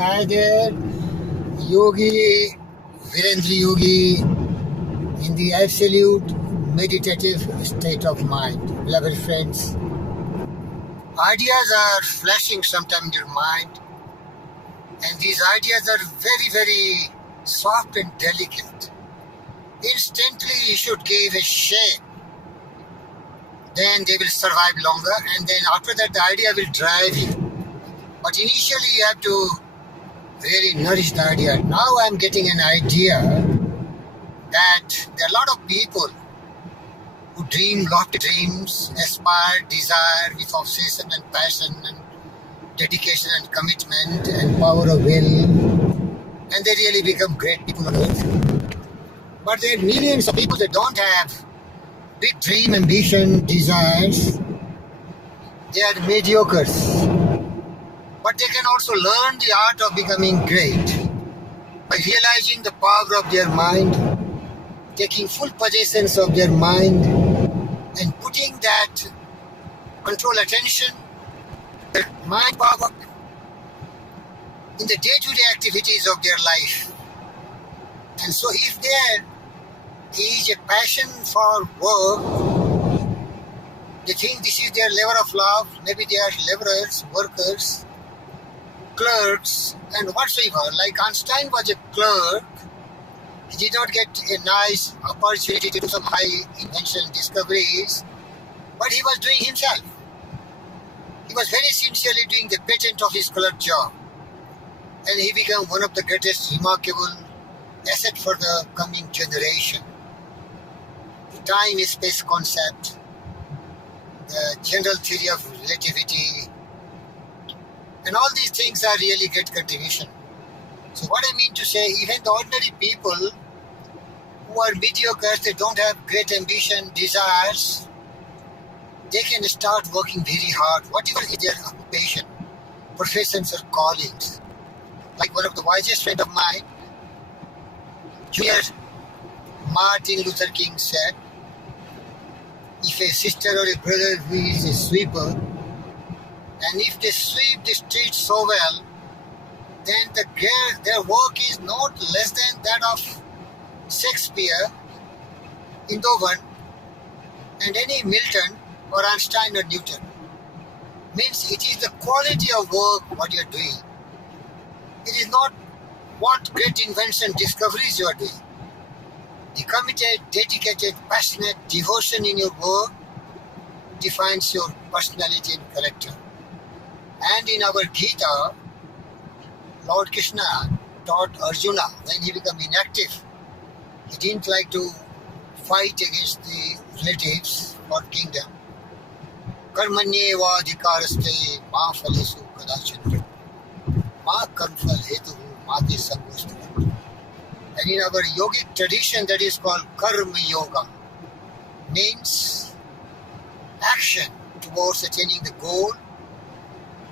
Hi there, Yogi, Virendra Yogi, in the absolute meditative state of mind. Beloved friends, ideas are flashing sometime in your mind, and these ideas are very, very soft and delicate. Instantly, you should give a shape, then they will survive longer, and then after that, the idea will drive you. But initially, you have to really nourish the idea. Now I'm getting an idea that there are a lot of people who dream lofty dreams, aspire, desire with obsession and passion and dedication and commitment and power of will, and they really become great people on earth. But there are millions of people that don't have big dream, ambition, desires. They are mediocres. But they can also learn the art of becoming great by realizing the power of their mind, taking full possession of their mind, and putting that control attention, their mind power, in the day-to-day activities of their life. And so if there is a passion for work, they think this is their level of love, maybe they are laborers, workers, clerks, and whatsoever. Like Einstein was a clerk, he did not get a nice opportunity to do some high invention discoveries, but he was doing himself. He was very sincerely doing the patent of his clerk job, and he became one of the greatest remarkable asset for the coming generation. The time-space concept, the general theory of relativity, and all these things are really great contribution. So what I mean to say, even the ordinary people who are mediocre, they don't have great ambition, desires, they can start working very hard, whatever is their occupation, professions or callings. Like one of the wisest friends of mine, Junior Martin Luther King said, if a sister or a brother who is a sweeper, and if they sweep the streets so well, then their work is not less than that of Shakespeare, Beethoven, and any Milton or Einstein or Newton. Means it is the quality of work what you are doing. It is not what great invention discoveries you are doing. The committed, dedicated, passionate devotion in your work defines your personality and character. And in our Gita, Lord Krishna taught Arjuna when he became inactive. He didn't like to fight against the relatives for kingdom. Karmanyeva adhikaraste ma phalesu kadachana ma karmphal hetu mate sangostu. And in our yogic tradition, that is called karma yoga, means action towards attaining the goal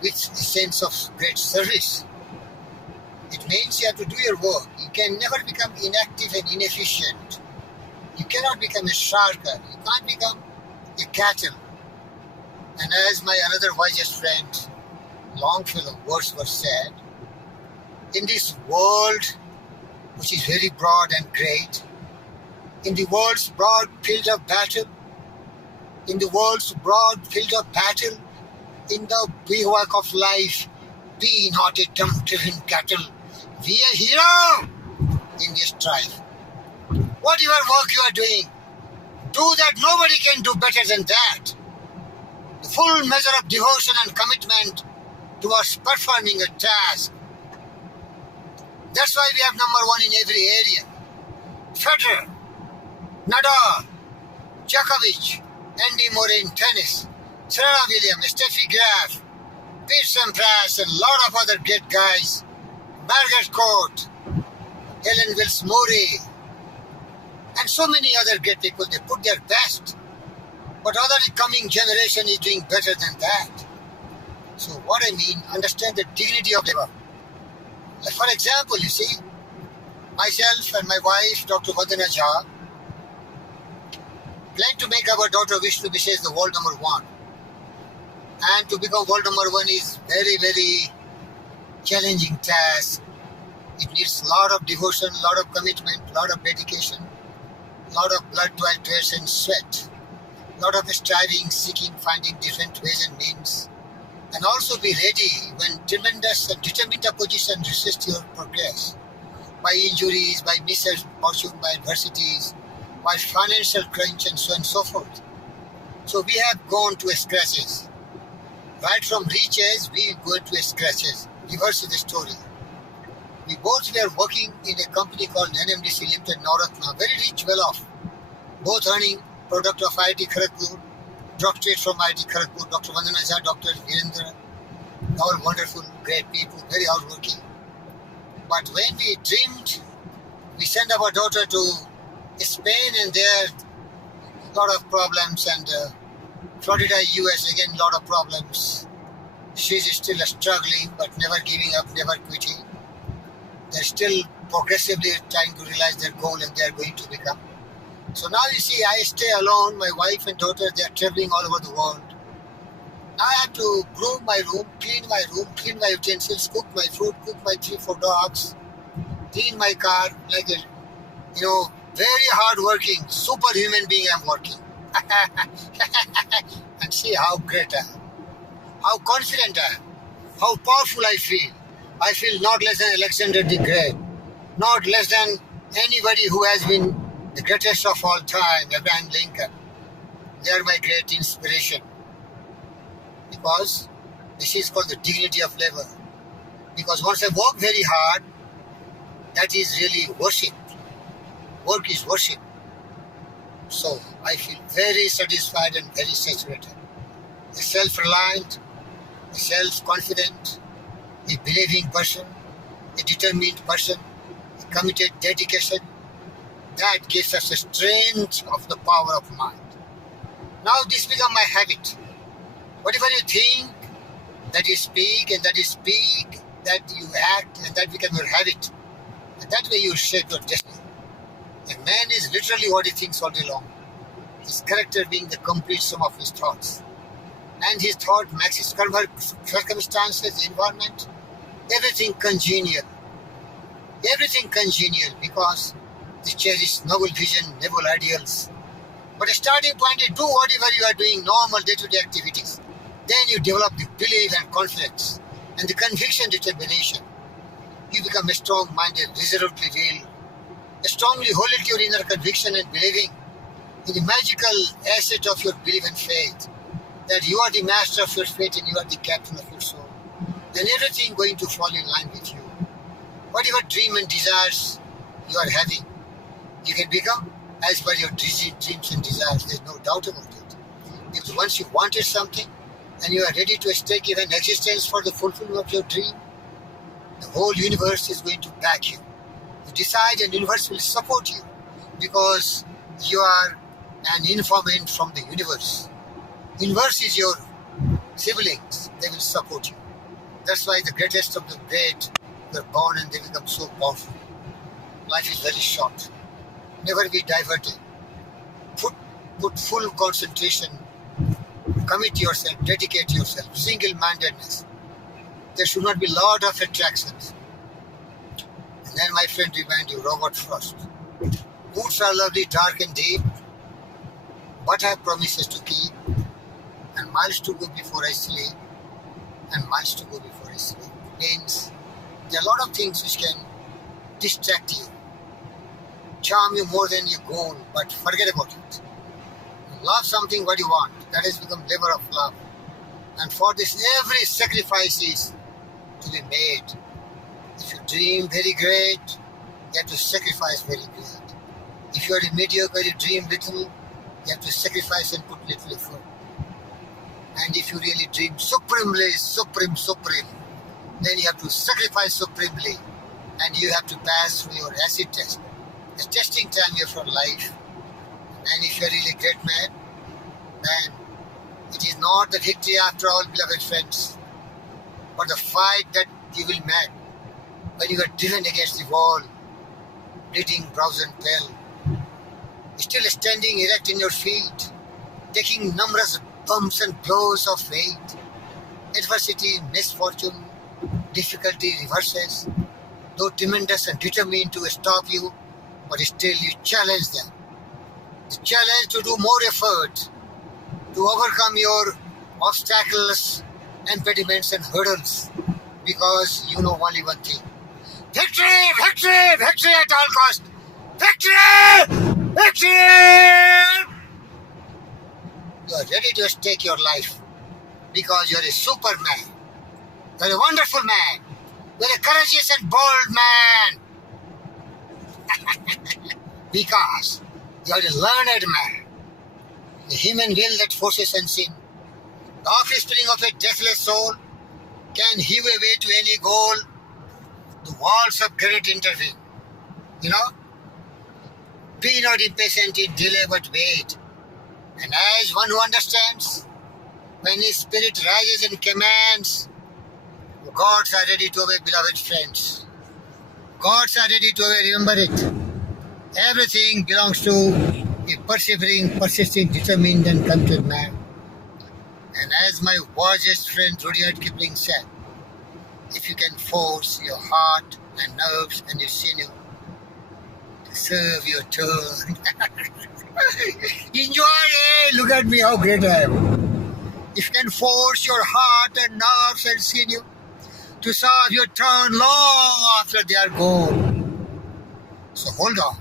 with a sense of great service. It means you have to do your work. You can never become inactive and inefficient. You cannot become a sharker. You can't become a cattle. And as my another wisest friend, Longfellow, Wordsworth said, in this world, which is very broad and great, in the world's broad field of battle, in the world's broad field of battle, in the bivouac of life, be not a dumb-driven cattle. Be a hero in this strife. Whatever work you are doing, do that. Nobody can do better than that. The full measure of devotion and commitment towards performing a task. That's why we have number one in every area. Federer, Nadal, Djokovic, Andy Murray in tennis, Serena Williams, Steffi Graf, Pete Sampras, and a lot of other great guys, Margaret Court, Helen Wills Murray, and so many other great people. They put their best, but other coming generation is doing better than that. So what I mean, understand the dignity of labor. Like for example, you see, myself and my wife, Dr. Vandana Jha, plan to make our daughter Vishnu Vishesh the world number one. And to become world number one is very, very challenging task. It needs a lot of devotion, a lot of commitment, a lot of dedication, a lot of blood, tears and sweat, a lot of striving, seeking, finding different ways and means, and also be ready when tremendous and determined opposition resist your progress by injuries, by misfortune, by adversities, by financial crunch and so on and so forth. So we have gone to scratches. Right from riches, we go to scratches. Reverse the story. We both were working in a company called NMDC Limited, Navratna, very rich, well off. Both earning product of IIT Kharagpur, doctorate from IIT Kharagpur, Dr. Vandana Jha, Dr. Virendra, all wonderful, great people, very hardworking. But when we dreamed, we sent our daughter to Spain, and there a lot of problems, and Florida, US, again a lot of problems. She's still struggling, but never giving up, never quitting. They're still progressively trying to realize their goal, and they are going to become. So now you see, I stay alone. My wife and daughter, they are traveling all over the world. Now I have to groom my room, clean my utensils, cook my food, cook my 3-4 dogs, clean my car, like a, very hard-working, superhuman being I'm working. And see how great I am, how confident I am, how powerful I feel. I feel not less than Alexander the Great, not less than anybody who has been the greatest of all time, Abraham Lincoln. They are my great inspiration, because this is called the dignity of labor. Because once I work very hard, that is really worship. Work is worship. So I feel very satisfied and very saturated. A self-reliant, a self-confident, a believing person, a determined person, a committed dedication, that gives us the strength of the power of mind. Now this becomes my habit. Whatever you think, that you speak, and that you speak, that you act, and that becomes your habit. And that way you shape your destiny. A man is literally what he thinks all day long. His character being the complete sum of his thoughts. And his thought matches circumstances, environment, everything congenial. Everything congenial, because they cherish noble vision, noble ideals. But a starting point is do whatever you are doing, normal day-to-day activities. Then you develop the belief and confidence and the conviction, determination. You become a strong-minded, resolutely real, strongly hold to your inner conviction and believing in the magical asset of your belief and faith, that you are the master of your fate and you are the captain of your soul. Then everything going to fall in line with you. Whatever dream and desires you are having, you can become as per your dreams and desires. There's no doubt about it. Because once you wanted something and you are ready to stake even existence for the fulfillment of your dream, the whole universe is going to back you. You decide and the universe will support you, because you are an informant from the universe. Universe is your siblings. They will support you. That's why the greatest of the great were born and they become so powerful. Life is very short. Never be diverted. Put full concentration. Commit yourself. Dedicate yourself. Single-mindedness. There should not be a lot of attractions. And then my friend remind you, Robert Frost. Woods are lovely, dark and deep, but I have promises to keep, and miles to go before I sleep, and miles to go before I sleep. Means there are a lot of things which can distract you, charm you more than your goal, but forget about it. Love something what you want. That has become labor of love. And for this, every sacrifice is to be made. If you dream very great, you have to sacrifice very great. If you are a mediocre, you dream little, you have to sacrifice and put little effort. And if you really dream supremely, supreme, then you have to sacrifice supremely, and you have to pass through your acid test, the testing time of your life. And if you are really great man, then it is not the victory after all, beloved friends, but the fight that you will make when you are driven against the wall, bleeding, brows and pale, still standing erect in your feet, taking numerous bumps and blows of fate, adversity, misfortune, difficulty reverses, though tremendous and determined to stop you, but still you challenge them. The challenge to do more effort, to overcome your obstacles, impediments and hurdles, because you know only one thing. Victory! Victory! Victory at all cost! Victory! Victory! You are ready to stake your life because you are a superman. You are a wonderful man. You are a courageous and bold man. Because you are a learned man. The human will that forces unseen. The offspring of a deathless soul can heave a way to any goal. The walls of granite intervene. You know? Be not impatient in delay, but wait. And as one who understands, when his spirit rises and commands, gods are ready to obey, beloved friends. Gods are ready to obey, remember it. Everything belongs to a persevering, persisting, determined and committed man. And as my wisest friend Rudyard Kipling said, if you can force your heart and nerves and your sinew to serve your turn, enjoy it. Look at me, how great I am. If you can force your heart and nerves and sinew to serve your turn long after they are gone. So hold on.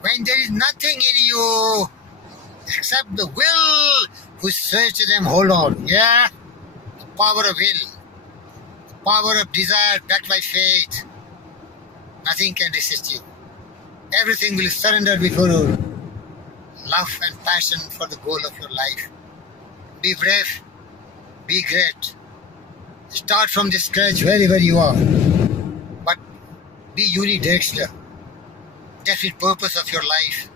When there is nothing in you except the will who says to them, hold on. Yeah? The power of will. The power of desire backed by faith. Nothing can resist you. Everything will surrender before you. Love and passion for the goal of your life. Be brave. Be great. Start from the scratch wherever you are. But be unidirectional. Definite purpose of your life.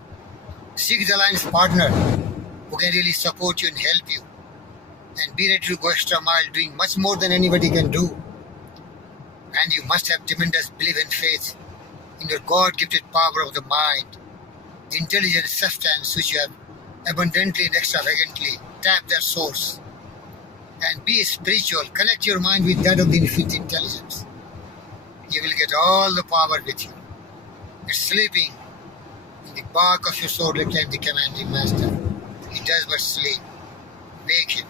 Seek the alliance partner who can really support you and help you. And be ready to go extra mile, doing much more than anybody can do. And you must have tremendous belief and faith in your God-gifted power of the mind, the intelligent substance which you have abundantly and extravagantly tapped their source. And be spiritual. Connect your mind with that of the infinite intelligence. You will get all the power with you. It's sleeping in the bark of your soul like the commanding master. He does but sleep. Wake him.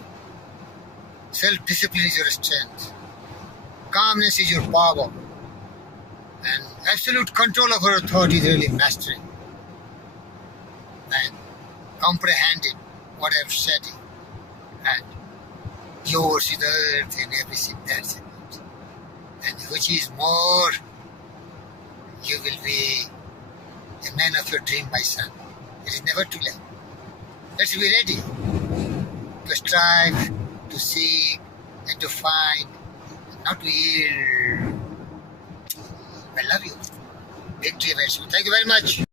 Self-discipline is your strength. Calmness is your power. And absolute control of our authority is really mastering. And comprehending what I have said. And yours is the earth and everything that's in it. And which is more, you will be a man of your dream, my son. It is never too late. Let's be ready to strive, to seek, and to find, and not to yield. I love you. Victory awaits you. Thank you very much.